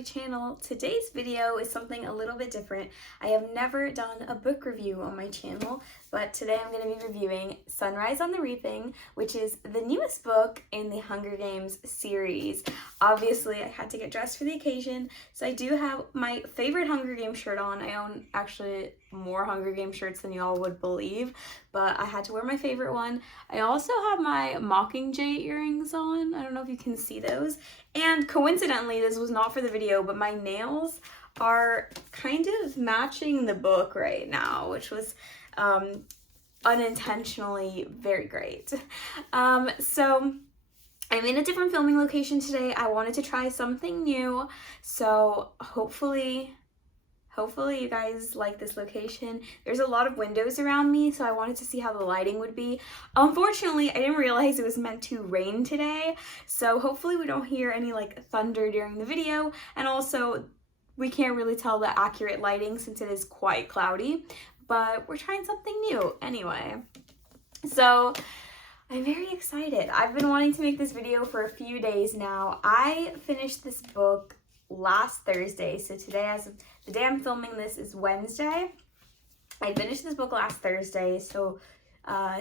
my channel. Today's video is something a little bit different. I have never done a book review on my channel, but today I'm going to be reviewing Sunrise on the Reaping, which is the newest book in the Hunger Games series. Obviously, I had to get dressed for the occasion, so I do have my favorite Hunger Games shirt on. I own actually more Hunger Games shirts than y'all would believe, but I had to wear my favorite one. I also have my Mockingjay earrings on. I don't know if you can see those. And coincidentally, this was not for the video, but my nails are kind of matching the book right now, which was unintentionally very great. So I'm in a different filming location today. I wanted to try something new, so hopefully you guys like this location. There's a lot of windows around me, so I wanted to see how the lighting would be. Unfortunately, I didn't realize it was meant to rain today, so hopefully we don't hear any like thunder during the video, and also we can't really tell the accurate lighting since it is quite cloudy, but we're trying something new anyway. So I'm very excited. I've been wanting to make this video for a few days now. I finished this book last Thursday, so today, as of the day I'm filming this, is Wednesday. I finished this book last Thursday, so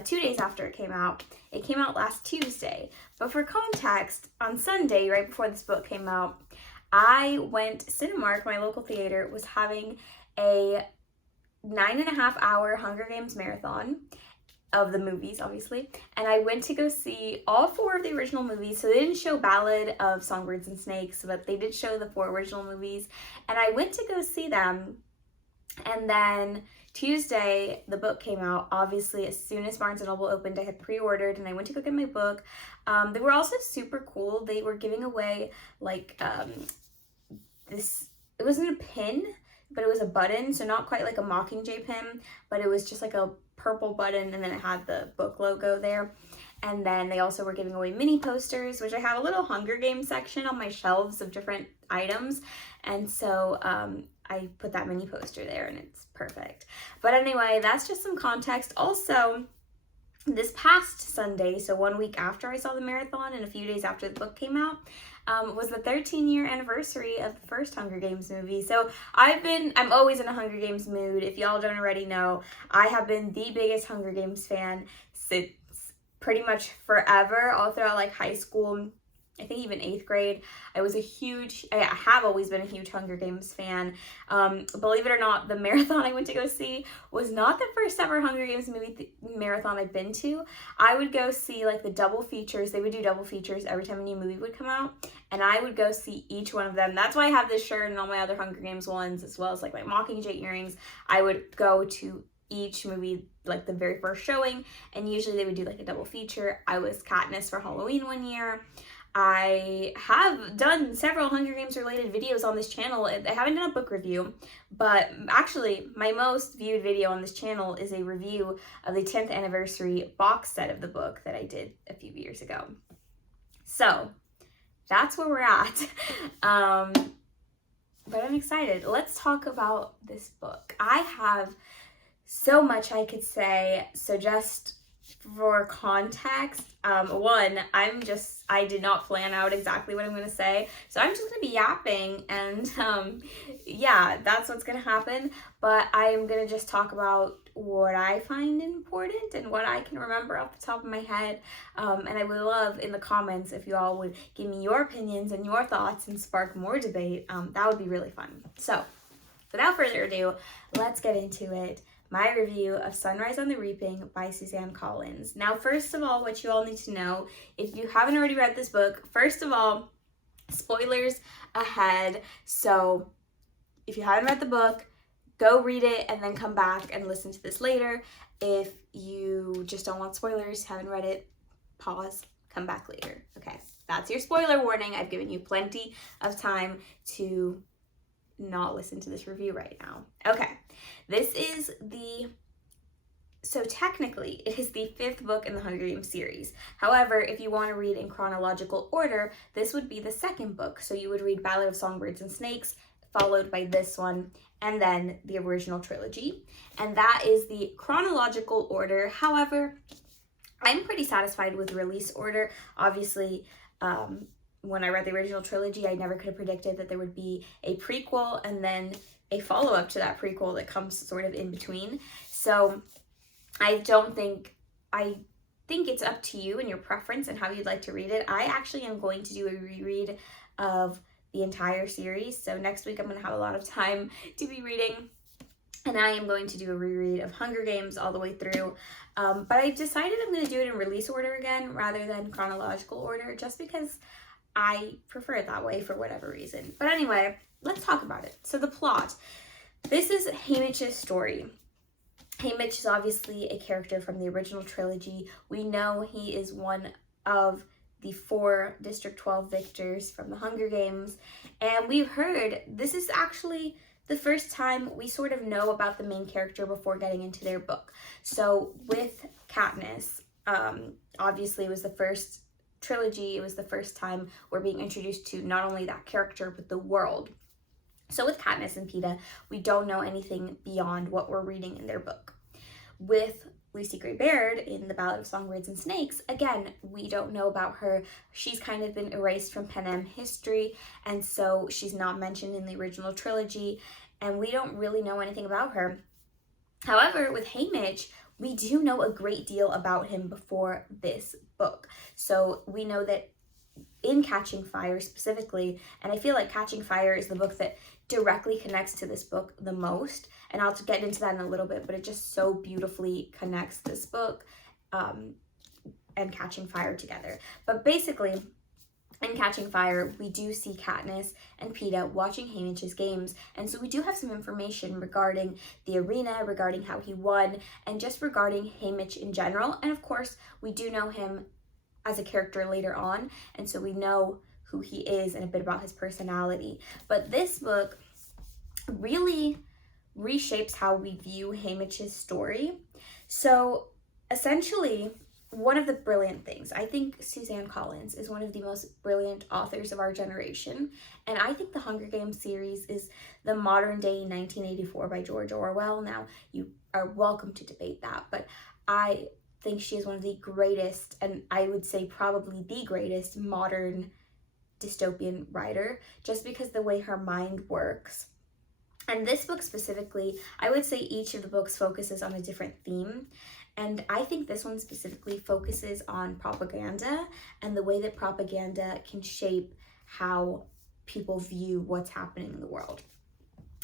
2 days after it came out. It came out last Tuesday, but for context, on Sunday, right before this book came out, I went, Cinemark, my local theater, was having a 9.5-hour Hunger Games marathon of the movies, obviously, and I went to go see all 4 of the original movies. So they didn't show Ballad of Songbirds and Snakes, but they did show the 4 original movies, and I went to go see them. And then Tuesday, the book came out. Obviously, as soon as Barnes & Noble opened, I had pre-ordered, and I went to go get my book. They were also super cool. They were giving away, like, this, it wasn't a pin, but it was a button, so not quite like a Mockingjay pin, but it was just like a purple button, and then it had the book logo there. And then they also were giving away mini posters, which I have a little Hunger Games section on my shelves of different items, and so I put that mini poster there, and it's perfect. But anyway, that's just some context. Also, this past Sunday, so 1 week after I saw the marathon and a few days after the book came out, was the 13-year anniversary of the first Hunger Games movie. So I'm always in a Hunger Games mood. If y'all don't already know, I have been the biggest Hunger Games fan since pretty much forever, all throughout like high school, I think even 8th grade. I have always been a huge Hunger Games fan. Believe it or not, the marathon I went to go see was not the first ever Hunger Games movie marathon I've been to. I would go see like the double features. They would do double features every time a new movie would come out, and I would go see each one of them. That's why I have this shirt and all my other Hunger Games ones, as well as like my Mockingjay earrings. I would go to each movie like the very first showing, and usually they would do like a double feature. I was Katniss for Halloween one year. I have done several Hunger Games related videos on this channel. I haven't done a book review, but actually my most viewed video on this channel is a review of the 10th anniversary box set of the book that I did a few years ago. So that's where we're at. But I'm excited. Let's talk about this book. I have so much I could say, so just for context, one, I did not plan out exactly what I'm going to say, so I'm just going to be yapping, and yeah, that's what's going to happen. But I'm going to just talk about what I find important and what I can remember off the top of my head, and I would love in the comments if you all would give me your opinions and your thoughts and spark more debate. That would be really fun. So without further ado, let's get into it. My review of Sunrise on the Reaping by Suzanne Collin. Now, first of all, what you all need to know, if you haven't already read this book, first of all, spoilers ahead. So if you haven't read the book, go read it and then come back and listen to this later. If you just don't want spoilers, haven't read it, pause, come back later. Okay, that's your spoiler warning. I've given you plenty of time to not listen to this review right now. Okay, so technically it is the 5th book in the Hunger Games series. However, if you want to read in chronological order, this would be the 2nd book. So you would read Ballad of Songbirds and Snakes, followed by this one, and then the original trilogy. And that is the chronological order. However, I'm pretty satisfied with release order. Obviously, when I read the original trilogy, I never could have predicted that there would be a prequel and then a follow-up to that prequel that comes sort of in between. So I think it's up to you and your preference and how you'd like to read it. I actually am going to do a reread of the entire series. So next week I'm going to have a lot of time to be reading, and I am going to do a reread of Hunger Games all the way through. But I decided I'm going to do it in release order again rather than chronological order, just because I prefer it that way for whatever reason. But anyway, let's talk about it. So the plot. This is Haymitch's story. Haymitch is obviously a character from the original trilogy. We know he is one of the 4 District 12 victors from the Hunger Games. And we've heard this is actually the first time we sort of know about the main character before getting into their book. So with Katniss, obviously it was the first trilogy. It was the first time we're being introduced to not only that character, but the world. So with Katniss and Peeta, we don't know anything beyond what we're reading in their book. With Lucy Gray Baird in The Ballad of Songbirds and Snakes, again, we don't know about her. She's kind of been erased from Panem history, and so she's not mentioned in the original trilogy, and we don't really know anything about her. However, with Haymitch, we do know a great deal about him before this book. So we know that in Catching Fire specifically, and I feel like Catching Fire is the book that directly connects to this book the most, and I'll get into that in a little bit, but it just so beautifully connects this book and Catching Fire together. But basically, in Catching Fire, we do see Katniss and Peeta watching Haymitch's games, and so we do have some information regarding the arena, regarding how he won, and just regarding Haymitch in general. And of course, we do know him as a character later on, and so we know who he is and a bit about his personality. But this book really reshapes how we view Haymitch's story. So essentially, one of the brilliant things, I think Suzanne Collins is one of the most brilliant authors of our generation, and I think the Hunger Games series is the modern day 1984 by George Orwell. Now, you are welcome to debate that, but I think she is one of the greatest, and I would say probably the greatest modern dystopian writer, just because the way her mind works. And this book specifically, I would say each of the books focuses on a different theme, and I think this one specifically focuses on propaganda and the way that propaganda can shape how people view what's happening in the world.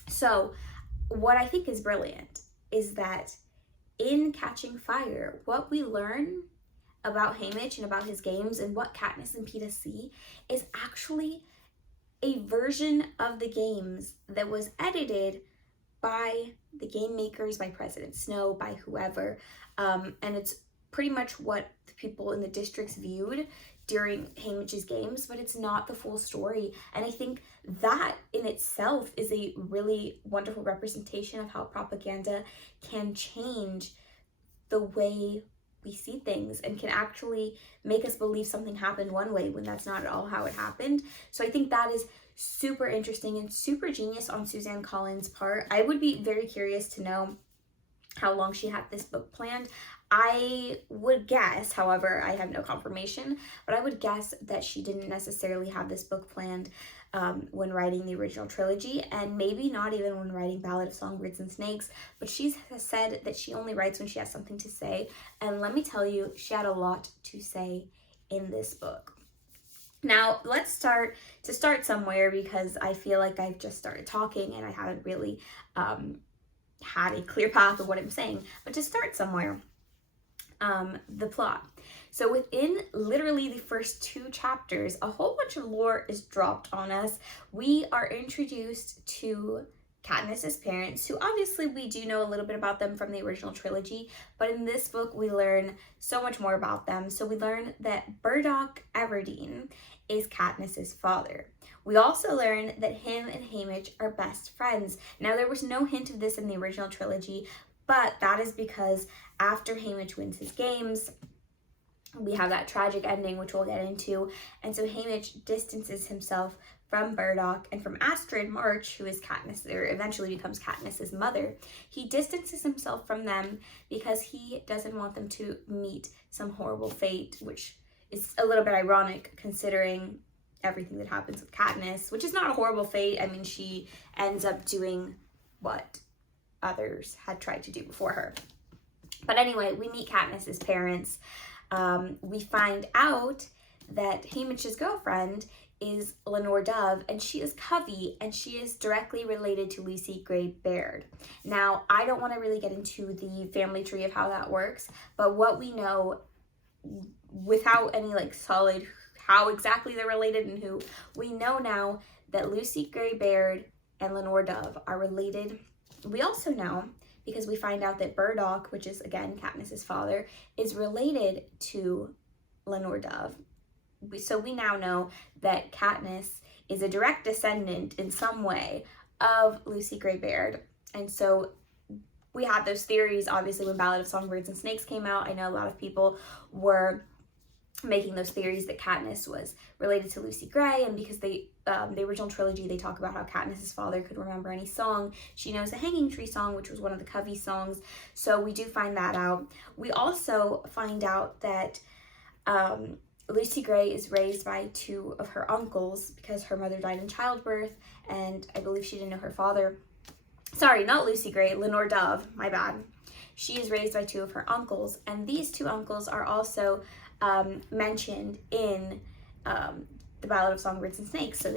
So what I think is brilliant is that in Catching Fire, what we learn about Haymitch and about his games and what Katniss and Peeta see is actually a version of the games that was edited by the game makers, by President Snow, by whoever, and it's pretty much what the people in the districts viewed during Haymitch's games, but it's not the full story. And I think that in itself is a really wonderful representation of how propaganda can change the way we see things and can actually make us believe something happened one way when that's not at all how it happened. So I think that is super interesting and super genius on Suzanne Collins' part. I would be very curious to know how long she had this book planned. I would guess, however, I have no confirmation, but I would guess that she didn't necessarily have this book planned when writing the original trilogy, and maybe not even when writing Ballad of Songbirds and Snakes, but she has said that she only writes when she has something to say, and let me tell you, she had a lot to say in this book. Now, let's start somewhere, because I feel like I've just started talking and I haven't really had a clear path of what I'm saying, but to start somewhere, the plot. So within literally the first 2 chapters, a whole bunch of lore is dropped on us. We are introduced to Katniss's parents, who obviously we do know a little bit about them from the original trilogy, but in this book we learn so much more about them. So we learn that Burdock Everdeen is Katniss's father. We also learn that him and Haymitch are best friends. Now, there was no hint of this in the original trilogy, but that is because after Haymitch wins his games, we have that tragic ending, which we'll get into, and so Haymitch distances himself from Burdock and from Astrid March, who is Katniss, or eventually becomes Katniss's mother. He distances himself from them because he doesn't want them to meet some horrible fate, which is a little bit ironic considering everything that happens with Katniss, which is not a horrible fate. I mean, she ends up doing what others had tried to do before her. But anyway, we meet Katniss's parents. We find out that Haymitch's girlfriend is Lenore Dove, and she is Covey, and she is directly related to Lucy Gray Baird. Now, I don't want to really get into the family tree of how that works, but what we know, without any like solid how exactly they're related and who, we know now that Lucy Gray Baird and Lenore Dove are related. We also know, because we find out that Burdock, which is again Katniss's father, is related to Lenore Dove. So we now know that Katniss is a direct descendant in some way of Lucy Gray Baird. And so we had those theories, obviously, when Ballad of Songbirds and Snakes came out. I know a lot of people were making those theories that Katniss was related to Lucy Gray, and because the original trilogy, they talk about how Katniss's father could remember any song. She knows the Hanging Tree song, which was one of the Covey songs, so we do find that out. We also find out that Lucy Gray is raised by two of her uncles because her mother died in childbirth, and I believe she didn't know her father. Sorry, not Lucy Gray, Lenore Dove, my bad. She is raised by two of her uncles, and these two uncles are also mentioned in the Ballad of Songbirds and Snakes, so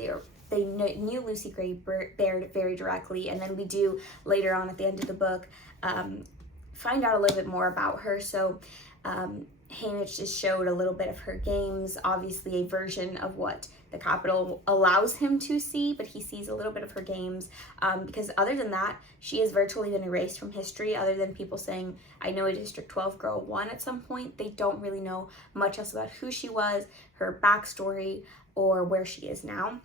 they knew Lucy Gray Baird very directly, and then we do later on at the end of the book find out a little bit more about her. So Haymitch just showed a little bit of her games, obviously a version of what the Capitol allows him to see, but he sees a little bit of her games, because other than that, she has virtually been erased from history, other than people saying, I know a District 12 girl won at some point. They don't really know much else about who she was, her backstory, or where she is now.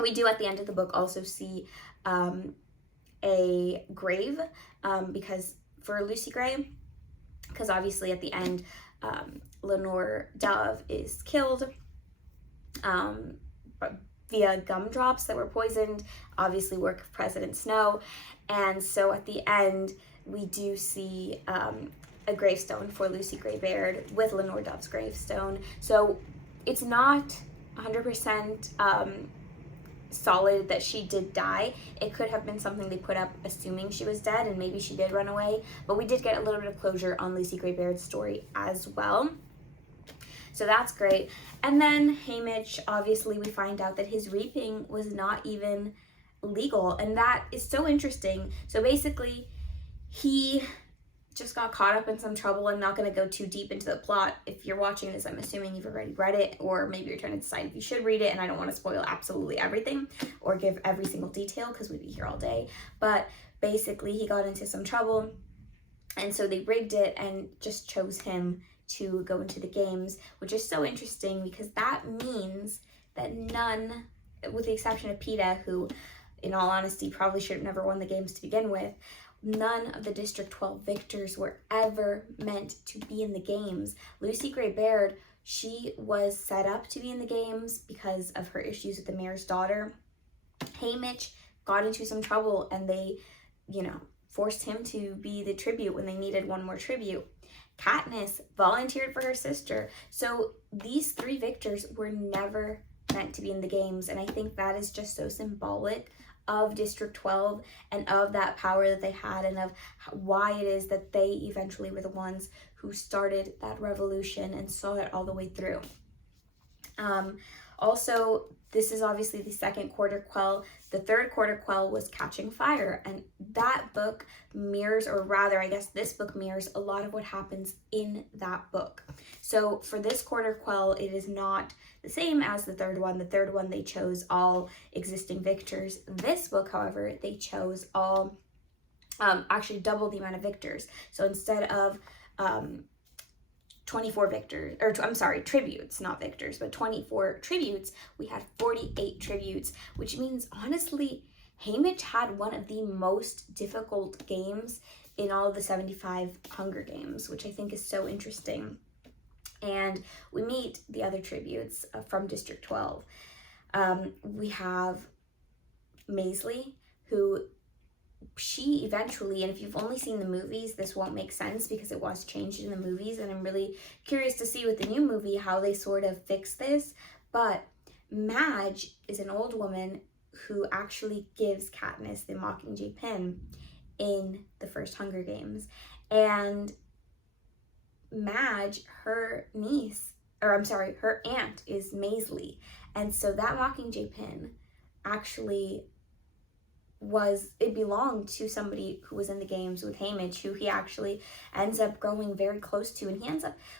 We do at the end of the book also see a grave, because for Lucy Gray, because obviously at the end, Lenore Dove is killed via gumdrops that were poisoned, obviously work of President Snow, and so at the end we do see a gravestone for Lucy Gray Baird with Lenore Dove's gravestone. So it's not 100% solid that she did die. It could have been something they put up assuming she was dead, and maybe she did run away, but we did get a little bit of closure on Lucy Gray Baird's story as well. So that's great. And then Haymitch, obviously we find out that his reaping was not even legal, and that is so interesting. So basically he just got caught up in some trouble. I'm not going to go too deep into the plot. If you're watching this, I'm assuming you've already read it, or maybe you're trying to decide if you should read it, and I don't want to spoil absolutely everything or give every single detail because we'd be here all day. But basically he got into some trouble, and so they rigged it and just chose him to go into the games, which is so interesting because that means that none, with the exception of PETA, who in all honesty probably should have never won the games to begin with, none of the District 12 victors were ever meant to be in the games. Lucy Gray Baird, she was set up to be in the games because of her issues with the mayor's daughter. Haymitch got into some trouble, and they, forced him to be the tribute when they needed one more tribute. Katniss volunteered for her sister. So these three victors were never meant to be in the games, and I think that is just so symbolic of District 12 and of that power that they had, and of why it is that they eventually were the ones who started that revolution and saw it all the way through. Also, this is obviously the second quarter quell. The third quarter quell was Catching Fire, and that book mirrors, or rather, I guess this book mirrors a lot of what happens in that book. So for this quarter quell, it is not the same as the third one. The third one, they chose all existing victors. This book, however, they chose all, actually double the amount of victors. So instead of 24 victors, or I'm sorry, tributes, not victors, but 24 tributes, we had 48 tributes, which means honestly, Haymitch had one of the most difficult games in all of the 75 Hunger Games, which I think is so interesting. And we meet the other tributes from District 12. We have Maisley, who she eventually, and if you've only seen the movies, this won't make sense because it was changed in the movies, and I'm really curious to see with the new movie how they sort of fix this, but Madge is an old woman who actually gives Katniss the Mockingjay pin in the first Hunger Games. And Madge, her aunt is Maisley. And so that Mockingjay pin actually it belonged to somebody who was in the games with Haymitch, who he actually ends up growing very close to. And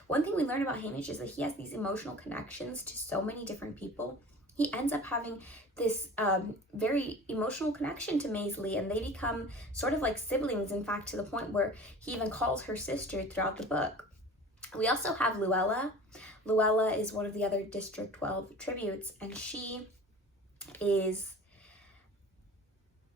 one thing we learn about Haymitch is that he has these emotional connections to so many different people. He ends up having this very emotional connection to Maisley, and they become sort of like siblings, in fact, to the point where he even calls her sister throughout the book. We also have Luella. Luella is one of the other District 12 tributes, and she is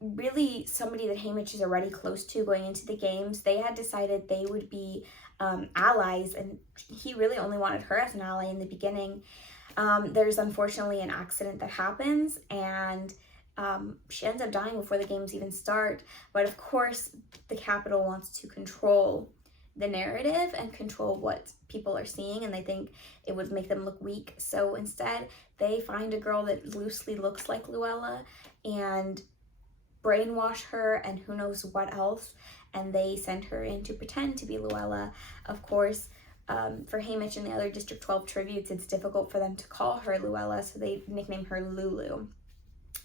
really somebody that Haymitch is already close to going into the games. They had decided they would be allies, and he really only wanted her as an ally in the beginning. There's unfortunately an accident that happens, and she ends up dying before the games even start. But of course, the Capitol wants to control the narrative and control what people are seeing, and they think it would make them look weak. So instead, they find a girl that loosely looks like Luella and brainwash her and who knows what else, and they send her in to pretend to be Luella. Of course, for Haymitch and the other District 12 tributes, it's difficult for them to call her Luella, so they nickname her Lulu.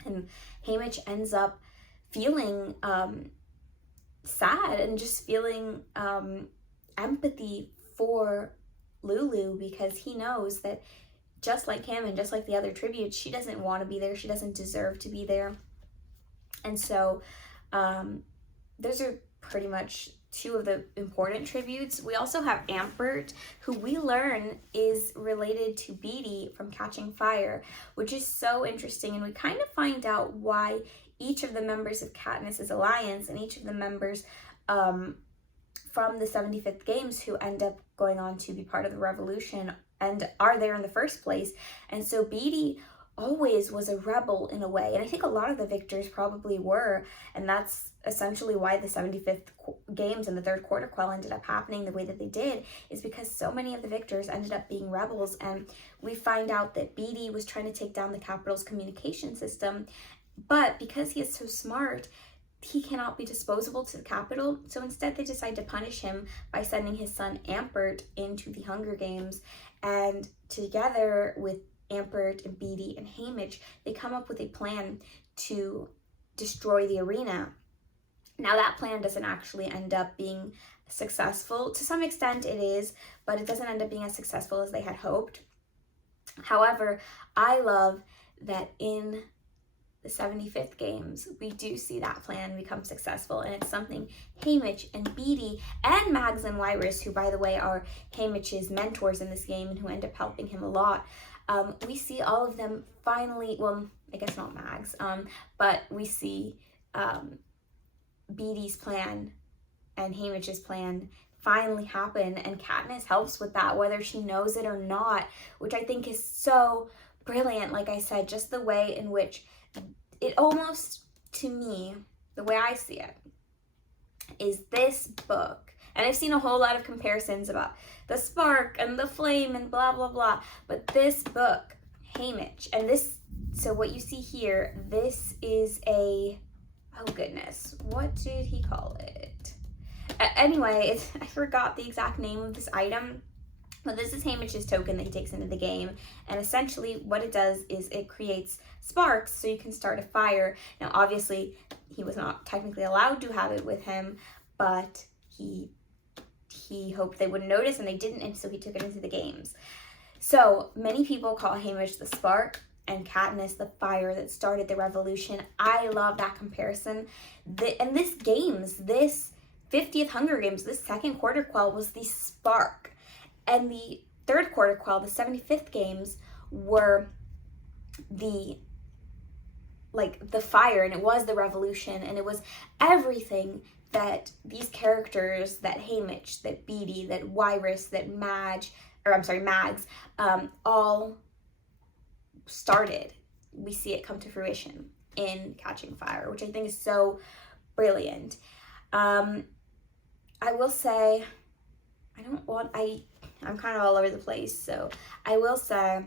And Haymitch ends up feeling sad and just feeling empathy for Lulu, because he knows that just like him and just like the other tributes, she doesn't want to be there. She doesn't deserve to be there. And so those are pretty much two of the important tributes. We also have Ampert, who we learn is related to Beetee from Catching Fire, which is so interesting. And we kind of find out why each of the members of Katniss's alliance and each of the members from the 75th Games who end up going on to be part of the revolution and are there in the first place. And so Beetee always was a rebel in a way, and I think a lot of the victors probably were, and that's essentially why the 75th Games and the third quarter quell ended up happening the way that they did, is because so many of the victors ended up being rebels. And we find out that Beetee was trying to take down the Capitol's communication system, but because he is so smart, he cannot be disposable to the Capitol, so instead they decide to punish him by sending his son Ampert into the Hunger Games. And together with Ampert and Beetee and Haymitch, they come up with a plan to destroy the arena. Now that plan doesn't actually end up being successful. To some extent it is, but it doesn't end up being as successful as they had hoped. However, I love that in the 75th Games, we do see that plan become successful, and it's something Haymitch and Beetee and Mags and Wyrus, who by the way are Haymitch's mentors in this game and who end up helping him a lot, we see all of them finally, well, I guess not Mags, but we see Beetee's plan and Haymitch's plan finally happen, and Katniss helps with that, whether she knows it or not, which I think is so brilliant. Like I said, just the way in which it almost, to me, the way I see it, is this book, and I've seen a whole lot of comparisons about the spark and the flame and blah, blah, blah, but this book, Haymitch, and this, so what you see here, this is a, oh goodness, what did he call it? Anyway, I forgot the exact name of this item, but this is Haymitch's token that he takes into the game, and essentially what it does is it creates sparks so you can start a fire. Now obviously he was not technically allowed to have it with him, but he hoped they wouldn't notice, and they didn't, and so he took it into the games. So many people call Haymitch the spark and Katniss the fire that started the revolution. I love that comparison. And this 50th Hunger Games, this second quarter quell was the spark, and the third quarter quell, the 75th Games, were the fire, and it was the revolution, and it was everything that these characters, that Haymitch, that Beetee, that Wyrus, that Mags, all started. We see it come to fruition in Catching Fire, which I think is so brilliant. I will say, I'm kind of all over the place, so I will say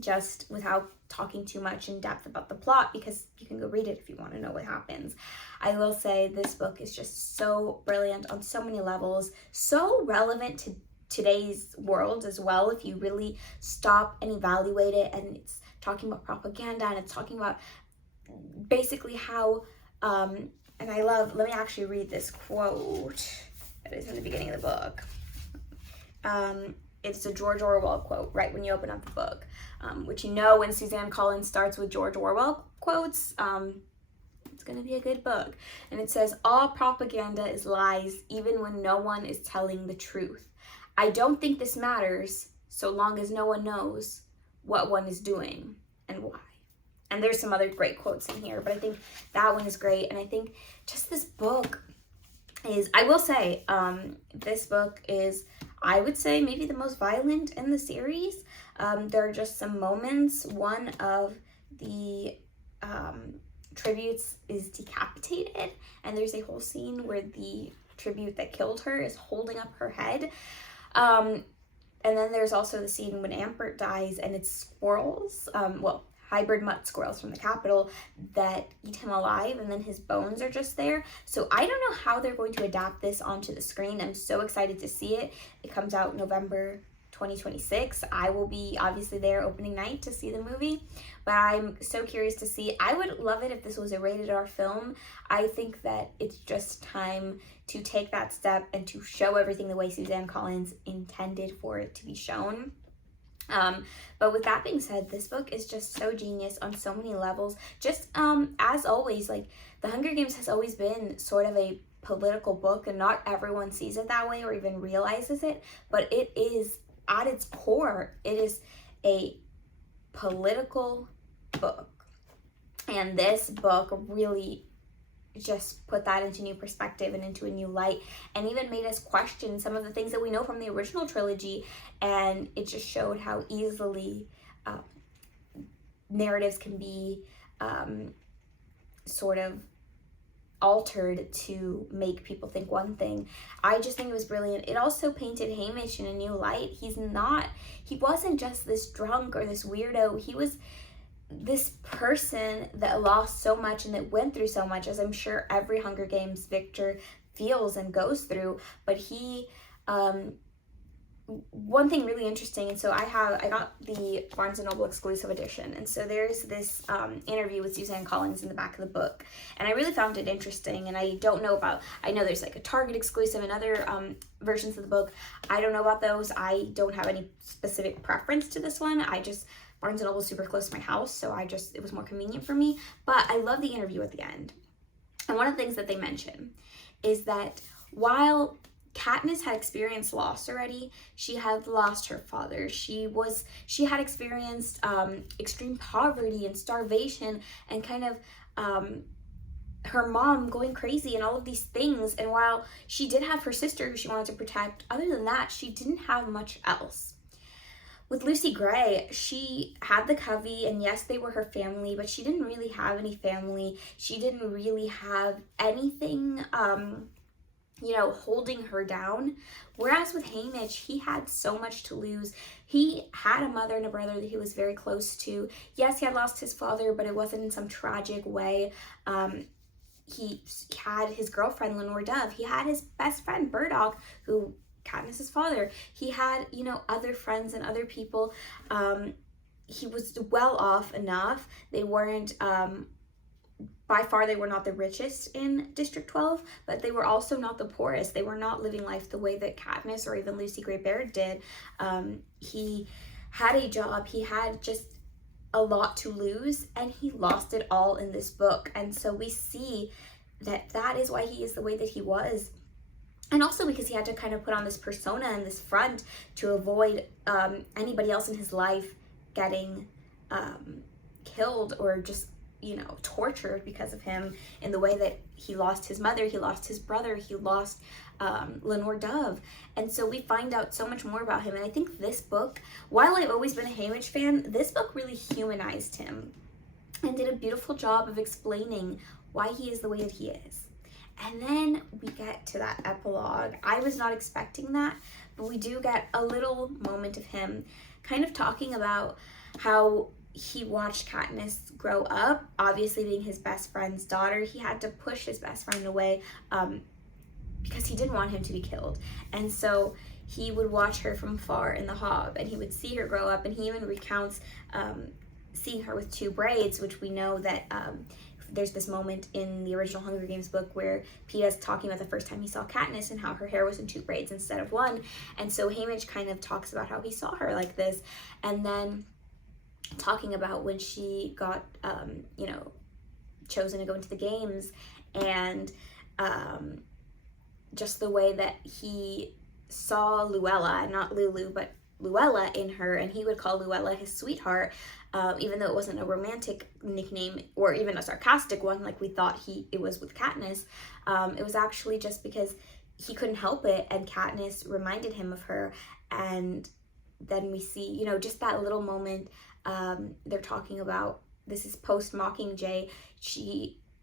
just without talking too much in depth about the plot, because you can go read it if you want to know what happens. I will say this book is just so brilliant on so many levels, so relevant to today's world as well, if you really stop and evaluate it. And it's talking about propaganda, and it's talking about basically how, and I love, let me actually read this quote that is in the beginning of the book. It's a George Orwell quote right when you open up the book, which, you know, when Suzanne Collin starts with George Orwell quotes, it's going to be a good book. And it says, "All propaganda is lies, even when no one is telling the truth. I don't think this matters so long as no one knows what one is doing and why." And there's some other great quotes in here, but I think that one is great. And I think just this book is, I will say, this book is, I would say, maybe the most violent in the series. There are just some moments. One of the tributes is decapitated, and there's a whole scene where the tribute that killed her is holding up her head. And then there's also the scene when Ampert dies, and it's squirrels, hybrid mutt squirrels from the Capitol, that eat him alive, and then his bones are just there. So I don't know how they're going to adapt this onto the screen. I'm so excited to see it. It comes out November 2026. I will be obviously there opening night to see the movie, but I'm so curious to see. I would love it if this was a rated R film. I think that it's just time to take that step and to show everything the way Suzanne Collins intended for it to be shown. But with that being said, this book is just so genius on so many levels. Just as always, like, The Hunger Games has always been sort of a political book, and not everyone sees it that way or even realizes it, but it is, at its core, it is a political book. And this book really just put that into new perspective and into a new light, and even made us question some of the things that we know from the original trilogy. And it just showed how easily narratives can be sort of altered to make people think one thing. I just think it was brilliant. It also painted Hamish in a new light. He wasn't just this drunk or this weirdo. He was this person that lost so much and that went through so much, as I'm sure every Hunger Games victor feels and goes through. But he, one thing really interesting, and so I got the Barnes & Noble exclusive edition, and so there's this interview with Suzanne Collins in the back of the book, and I really found it interesting. And I know there's like a Target exclusive and other versions of the book. I don't know about those. I don't have any specific preference to this one. Barnes & Noble is super close to my house, so it was more convenient for me. But I love the interview at the end. And one of the things that they mention is that while Katniss had experienced loss already, she had lost her father. She had experienced extreme poverty and starvation, and kind of her mom going crazy and all of these things. And while she did have her sister who she wanted to protect, other than that, she didn't have much else. With Lucy Gray, she had the Covey, and yes, they were her family, but she didn't really have any family. She didn't really have anything, holding her down. Whereas with Hamish, he had so much to lose. He had a mother and a brother that he was very close to. Yes, he had lost his father, but it wasn't in some tragic way. He had his girlfriend, Lenore Dove. He had his best friend, Burdock, who Katniss's father. He had, other friends and other people. He was well off enough. They weren't, by far, they were not the richest in District 12, but they were also not the poorest. They were not living life the way that Katniss or even Lucy Gray Baird did. He had a job. He had just a lot to lose, and he lost it all in this book. And so we see that is why he is the way that he was. And also because he had to kind of put on this persona and this front to avoid anybody else in his life getting killed or just, tortured because of him, in the way that he lost his mother, he lost his brother, he lost Lenore Dove. And so we find out so much more about him. And I think this book, while I've always been a Hamish fan, this book really humanized him and did a beautiful job of explaining why he is the way that he is. And then we get to that epilogue. I was not expecting that, but we do get a little moment of him kind of talking about how he watched Katniss grow up. Obviously, being his best friend's daughter, he had to push his best friend away because he didn't want him to be killed. And so he would watch her from far in the Hob, and he would see her grow up, and he even recounts seeing her with 2 braids, which we know that there's this moment in the original Hunger Games book where Peeta's talking about the first time he saw Katniss and how her hair was in 2 braids instead of 1. And so Haymitch kind of talks about how he saw her like this, and then talking about when she got, chosen to go into the games, and just the way that he saw Luella, not Lulu, but Luella in her, and he would call Luella his sweetheart, even though it wasn't a romantic nickname or even a sarcastic one like we thought it was with Katniss. It was actually just because he couldn't help it, and Katniss reminded him of her. And then we see, just that little moment. They're talking about, this is post Mockingjay.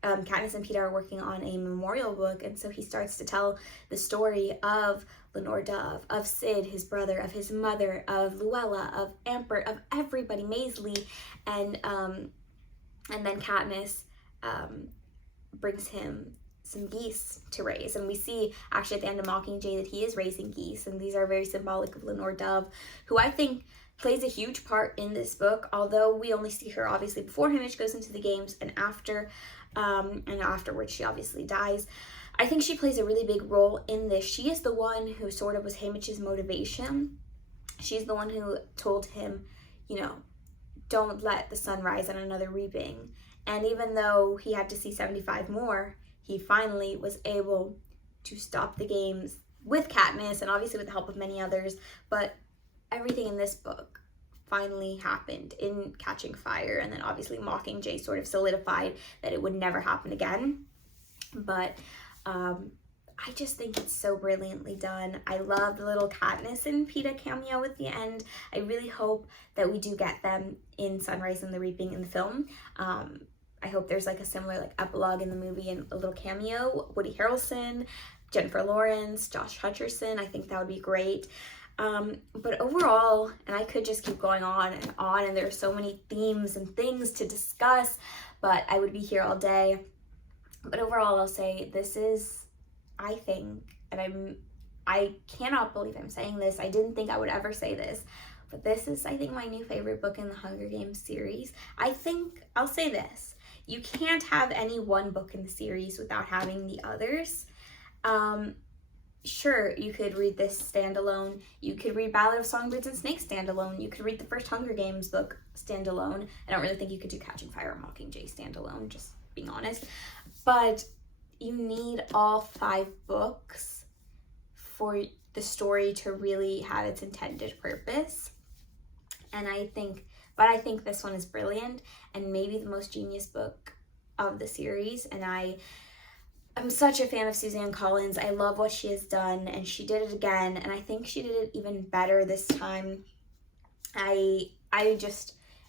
Katniss and Peeta are working on a memorial book, and so he starts to tell the story of Lenore Dove, of Sid, his brother, of his mother, of Luella, of Ampert, of everybody, Maisley, and then Katniss brings him some geese to raise, and we see actually at the end of Mockingjay that he is raising geese, and these are very symbolic of Lenore Dove, who I think plays a huge part in this book, although we only see her obviously before Haymitch goes into the games and after, and afterwards she obviously dies. I think she plays a really big role in this. She is the one who sort of was Haymitch's motivation. She's the one who told him, don't let the sun rise on another reaping. And even though he had to see 75 more, he finally was able to stop the games with Katniss, and obviously with the help of many others, but everything in this book finally happened in Catching Fire, and then obviously Mockingjay sort of solidified that it would never happen again. But I just think it's so brilliantly done. I love the little Katniss and Peeta cameo at the end. I really hope that we do get them in Sunrise and the Reaping in the film. I hope there's like a similar epilogue in the movie and a little cameo. Woody Harrelson, Jennifer Lawrence, Josh Hutcherson. I think that would be great. But overall, and I could just keep going on, and there are so many themes and things to discuss, but I would be here all day. But overall, I'll say this is, I think, and I cannot believe I'm saying this. I didn't think I would ever say this, but this is, I think, my new favorite book in the Hunger Games series. I think, I'll say this, you can't have any one book in the series without having the others. Sure, you could read this standalone. You could read Ballad of Songbirds and Snakes standalone. You could read the first Hunger Games book standalone. I don't really think you could do Catching Fire or Mockingjay standalone, just being honest. But you need all 5 books for the story to really have its intended purpose. And I think this one is brilliant and maybe the most genius book of the series. And I'm such a fan of Suzanne Collins. I love what she has done, and she did it again, and I think she did it even better this time.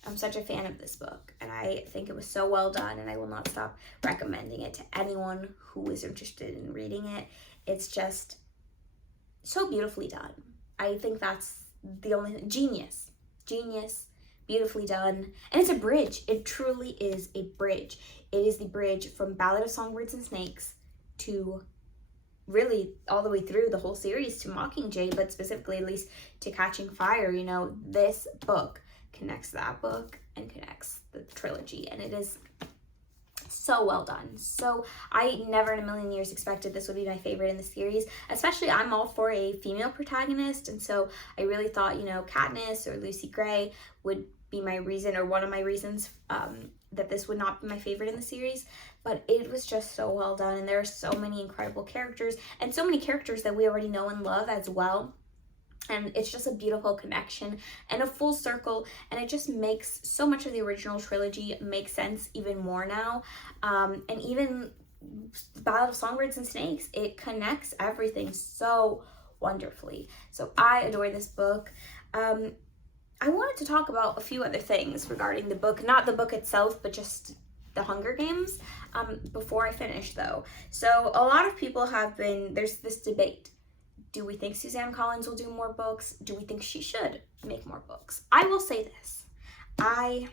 I'm such a fan of this book, and I think it was so well done, and I will not stop recommending it to anyone who is interested in reading it. It's just so beautifully done. I think that's the only genius, beautifully done, and it's a bridge. It truly is a bridge. It is the bridge from Ballad of Songbirds and Snakes to really all the way through the whole series to Mockingjay, but specifically at least to Catching Fire. This book connects that book and connects the trilogy, and it is so well done. So I never in a million years expected this would be my favorite in the series, especially I'm all for a female protagonist, and so I really thought, Katniss or Lucy Gray would be my reason, or one of my reasons that this would not be my favorite in the series. But it was just so well done, and there are so many incredible characters, and so many characters that we already know and love as well. And it's just a beautiful connection and a full circle, and it just makes so much of the original trilogy make sense even more now. And even Ballad of Songbirds and Snakes, it connects everything so wonderfully. So I adore this book. I wanted to talk about a few other things regarding the book, not the book itself, but just the Hunger Games, before I finish though. So a lot of people there's this debate. Do we think Suzanne Collins will do more books? Do we think she should make more books? I will say this. I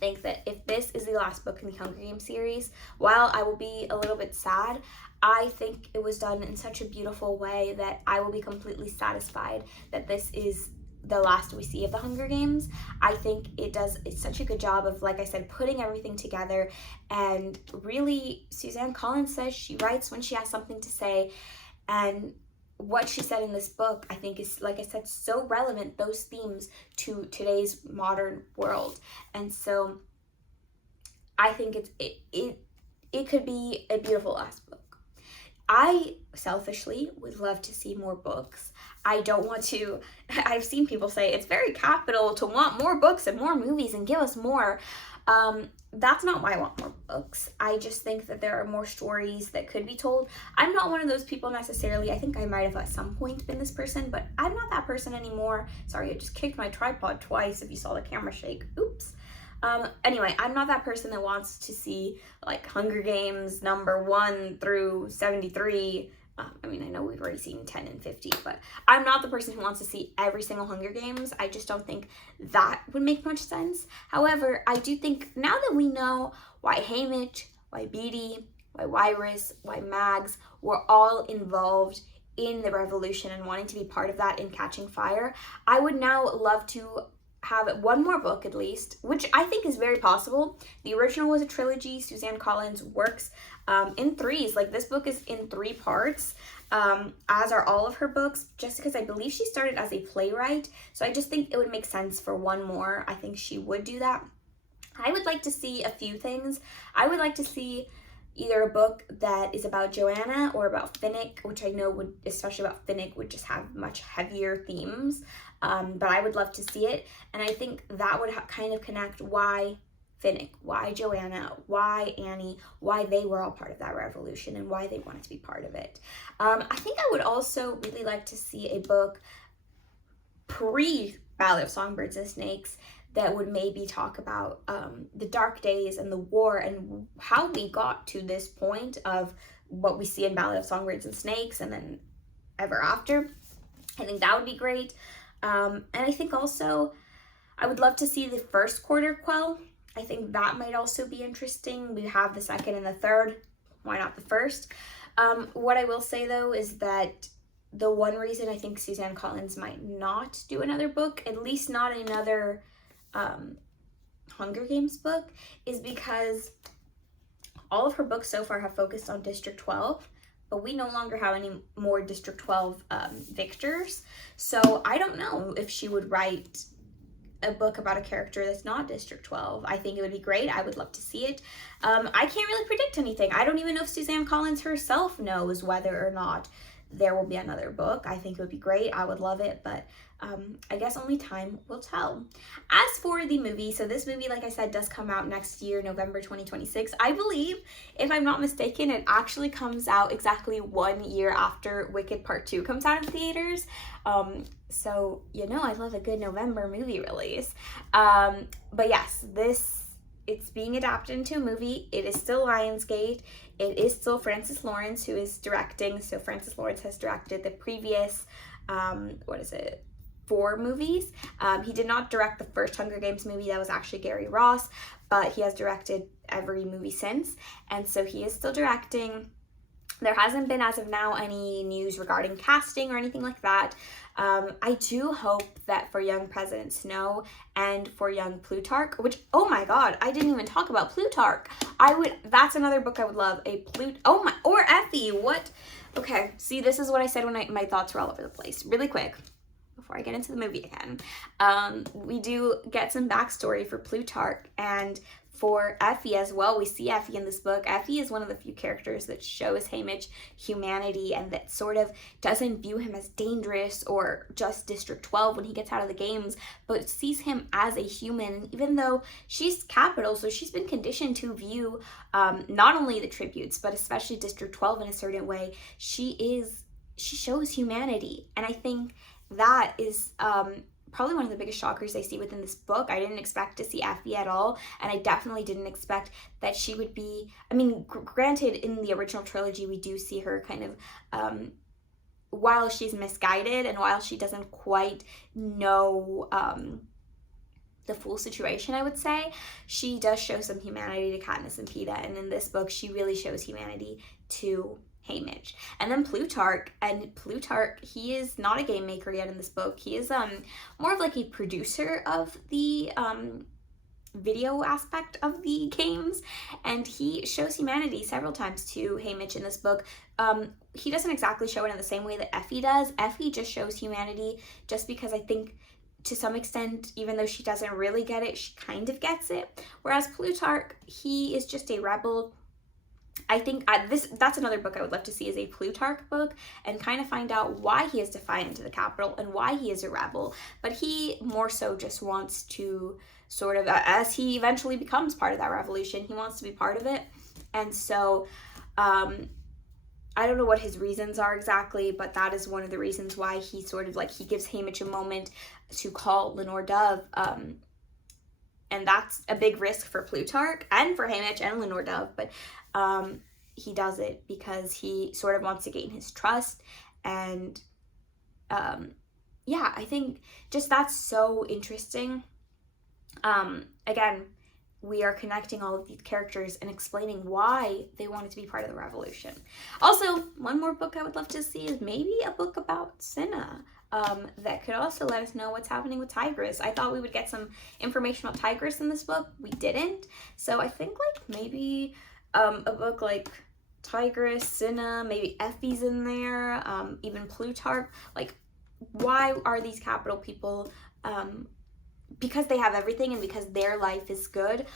think that if this is the last book in the Hunger Games series, while I will be a little bit sad, I think it was done in such a beautiful way that I will be completely satisfied that this is the last we see of the Hunger Games. I think it's such a good job of, like I said, putting everything together. And really, Suzanne Collin says she writes when she has something to say, and what she said in this book, I think, is, like I said, so relevant, those themes, to today's modern world. And so I think it could be a beautiful last book. I selfishly would love to see more books. I don't want to, I've seen people say it's very capital to want more books and more movies and give us more. That's not why I want more books. I just think that there are more stories that could be told. I'm not one of those people necessarily. I think I might have at some point been this person, but I'm not that person anymore. Sorry, I just kicked my tripod twice if you saw the camera shake. Oops. Anyway, I'm not that person that wants to see like Hunger Games number 1 through 73. I mean, I know we've already seen 10 and 50, but I'm not the person who wants to see every single Hunger Games. I just don't think that would make much sense. However, I do think now that we know why Haymitch, why Beetee, why Wyrus, why Mags were all involved in the revolution and wanting to be part of that in Catching Fire, I would now love to have one more book at least, which I think is very possible. The original was a trilogy. Suzanne Collins works in threes. Like, this book is in 3 parts, as are all of her books, just because I believe she started as a playwright. So I just think it would make sense for one more. I think she would do that. I would like to see a few things. I would like to see either a book that is about Joanna or about Finnick, which I know would, especially about Finnick, would just have much heavier themes. But I would love to see it. And I think that would kind of connect why Finnick, why Joanna, why Annie, why they were all part of that revolution and why they wanted to be part of it. I think I would also really like to see a book pre-Ballad of Songbirds and Snakes that would maybe talk about the dark days and the war and how we got to this point of what we see in Ballad of Songbirds and Snakes and then ever after. I think that would be great. And I think also I would love to see the first quarter quell. I think that might also be interesting. We have the second and the third. Why not the first? What I will say, though, is that the one reason I think Suzanne Collins might not do another book, at least not another Hunger Games book, is because all of her books so far have focused on District 12, but we no longer have any more District 12 victors. So I don't know if she would write a book about a character that's not District 12. I think it would be great. I would love to see it. I can't really predict anything. I don't even know if Suzanne Collins herself knows whether or not there will be another book. I think it would be great. I would love it, but I guess only time will tell. As for the movie, so this movie, like I said, does come out next year, November 2026. I believe, if I'm not mistaken, it actually comes out exactly 1 year after Wicked Part 2 comes out in theaters. So, you know, I love a good November movie release. But yes, it's being adapted into a movie. It is still Lionsgate. It is still Francis Lawrence who is directing. So Francis Lawrence has directed the previous, 4 movies. He did not direct the first Hunger Games movie. That was actually Gary Ross, but he has directed every movie since. And so he is still directing. There hasn't been, as of now, any news regarding casting or anything like that. I do hope that for young President Snow and for young Plutarch, which, oh my god, I didn't even talk about Plutarch. That's another book I would love, or Effie, what? Okay, see, this is what I said when my thoughts were all over the place. Really quick, before I get into the movie again, we do get some backstory for Plutarch and for Effie as well. We see Effie in this book. Effie is one of the few characters that shows Haymitch humanity and that sort of doesn't view him as dangerous or just District 12 when he gets out of the games, but sees him as a human. And even though she's capital, so she's been conditioned to view not only the tributes, but especially District 12 in a certain way, she shows humanity. And I think that is probably one of the biggest shockers I see within this book. I didn't expect to see Effie at all, and I definitely didn't expect that she would be, I mean, granted, in the original trilogy, we do see her kind of, while she's misguided and while she doesn't quite know the full situation, I would say. She does show some humanity to Katniss and Peeta, and in this book, she really shows humanity to Haymitch. And then Plutarch, he is not a game maker yet in this book. He is more of like a producer of the video aspect of the games, and he shows humanity several times to Haymitch in this book. He doesn't exactly show it in the same way that Effie does. Effie just shows humanity just because I think to some extent, even though she doesn't really get it, she kind of gets it. Whereas Plutarch, he is just a rebel. I think that's another book I would love to see, is a Plutarch book, and kind of find out why he is defiant to the Capitol and why he is a rebel. But he more so just wants to sort of, as he eventually becomes part of that revolution, he wants to be part of it. And so I don't know what his reasons are exactly, but that is one of the reasons why he sort of like, he gives Haymitch a moment to call Lenore Dove. And that's a big risk for Plutarch and for Haymitch and Lenore Dove, but he does it because he sort of wants to gain his trust. And yeah, I think just that's so interesting. Again, we are connecting all of these characters and explaining why they wanted to be part of the revolution. Also, one more book I would love to see is maybe a book about Cinna. That could also let us know what's happening with Tigris. I thought we would get some information about Tigris in this book. We didn't. So I think like maybe a book like Tigris, Cinna, maybe Effie's in there, even Plutarch. Like, why are these capital people, because they have everything and because their life is good,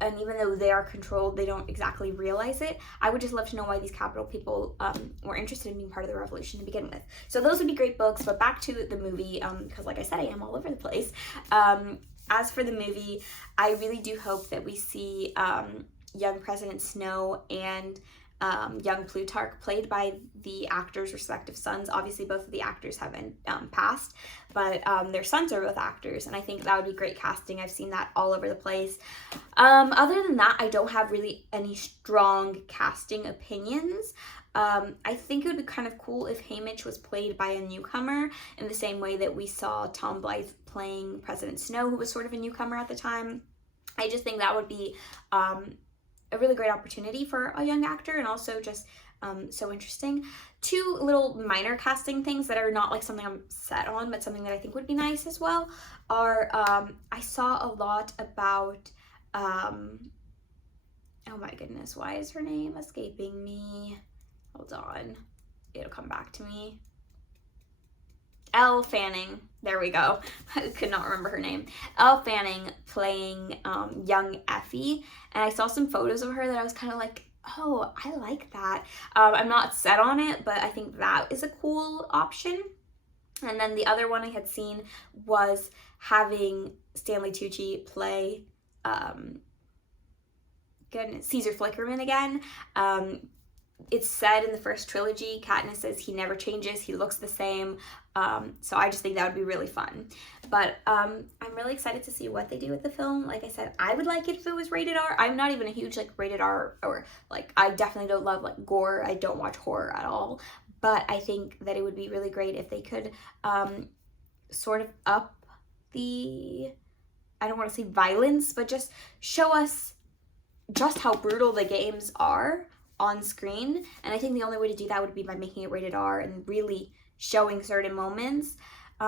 and even though they are controlled, they don't exactly realize it. I would just love to know why these capital people were interested in being part of the revolution to begin with. So those would be great books, but back to the movie, because like I said, I am all over the place. As for the movie, I really do hope that we see young President Snow and young Plutarch played by the actors' respective sons. Obviously, both of the actors haven't passed, but their sons are both actors, and I think that would be great casting. I've seen that all over the place. Other than that, I don't have really any strong casting opinions. I think it would be kind of cool if Haymitch was played by a newcomer in the same way that we saw Tom Blythe playing President Snow, who was sort of a newcomer at the time. I just think that would be a really great opportunity for a young actor, and also just so interesting. Two little minor casting things that are not like something I'm set on, but something that I think would be nice as well are, I saw a lot about, oh my goodness, why is her name escaping me? Hold on, it'll come back to me. Elle Fanning, there we go. I could not remember her name. Elle Fanning playing young Effie, and I saw some photos of her that I was kind of like, oh, I like that. I'm not set on it, but I think that is a cool option. And then the other one I had seen was having Stanley Tucci play Caesar Flickerman again. It's said in the first trilogy, Katniss says he never changes, he looks the same, so I just think that would be really fun. But I'm really excited to see what they do with the film. Like I said, I would like it if it was rated R. I'm not even a huge like rated R, or like, I definitely don't love like gore. I don't watch horror at all, but I think that it would be really great if they could sort of up the, I don't want to say violence, but just show us just how brutal the games are on screen. And I think the only way to do that would be by making it rated R and really showing certain moments. So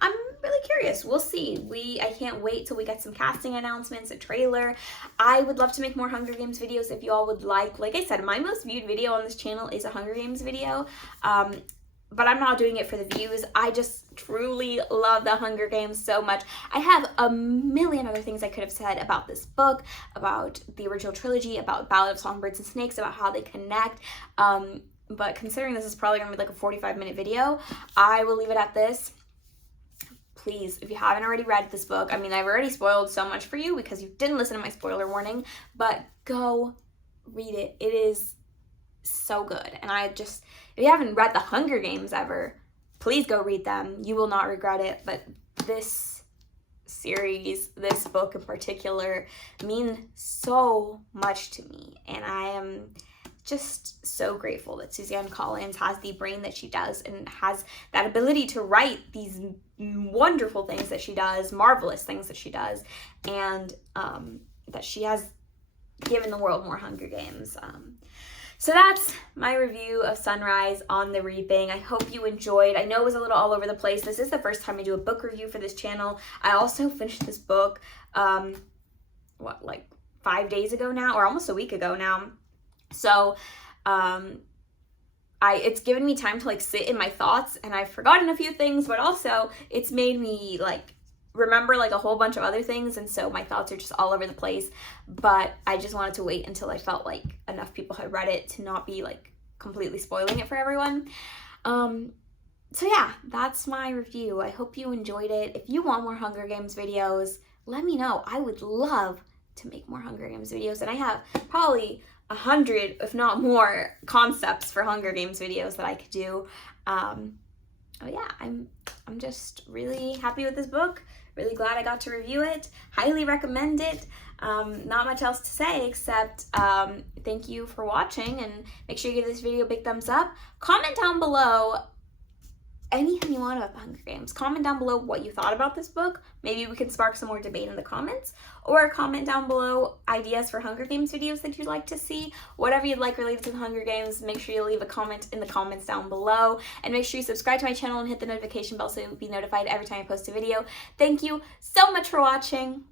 I'm really curious. We'll see. I can't wait till we get some casting announcements, a trailer. I would love to make more Hunger Games videos if you all would like. Like I said, my most viewed video on this channel is a Hunger Games video. But I'm not doing it for the views. I just truly love the Hunger Games so much. I have a million other things I could have said about this book, about the original trilogy, about Ballad of Songbirds and Snakes, about how they connect. But considering this is probably gonna be like a 45-minute video, I will leave it at this. Please, if you haven't already read this book, I mean, I've already spoiled so much for you because you didn't listen to my spoiler warning, but go read it. It is so good. And if you haven't read the Hunger Games ever, please go read them. You will not regret it. But this series, this book in particular, mean so much to me. And I am just so grateful that Suzanne Collins has the brain that she does and has that ability to write these wonderful things that she does, marvelous things that she does, and that she has given the world more Hunger Games. So that's my review of Sunrise on the Reaping. I hope you enjoyed. I know it was a little all over the place. This is the first time I do a book review for this channel. I also finished this book, like 5 days ago now, or almost a week ago now. So it's given me time to like sit in my thoughts, and I've forgotten a few things, but also it's made me like remember like a whole bunch of other things, and so my thoughts are just all over the place. But I just wanted to wait until I felt like enough people had read it to not be like completely spoiling it for everyone. So yeah, that's my review. I hope you enjoyed it. If you want more Hunger Games videos, let me know. I would love to make more Hunger Games videos, and I have probably 100, if not more, concepts for Hunger Games videos that I could do. Oh yeah, I'm just really happy with this book. Really glad I got to review it. Highly recommend it. Not much else to say except thank you for watching, and make sure you give this video a big thumbs up. Comment down below anything you want about the Hunger Games. Comment down below what you thought about this book. Maybe we can spark some more debate in the comments. Or comment down below ideas for Hunger Games videos that you'd like to see. Whatever you'd like related to the Hunger Games, make sure you leave a comment in the comments down below. And make sure you subscribe to my channel and hit the notification bell so you'll be notified every time I post a video. Thank you so much for watching.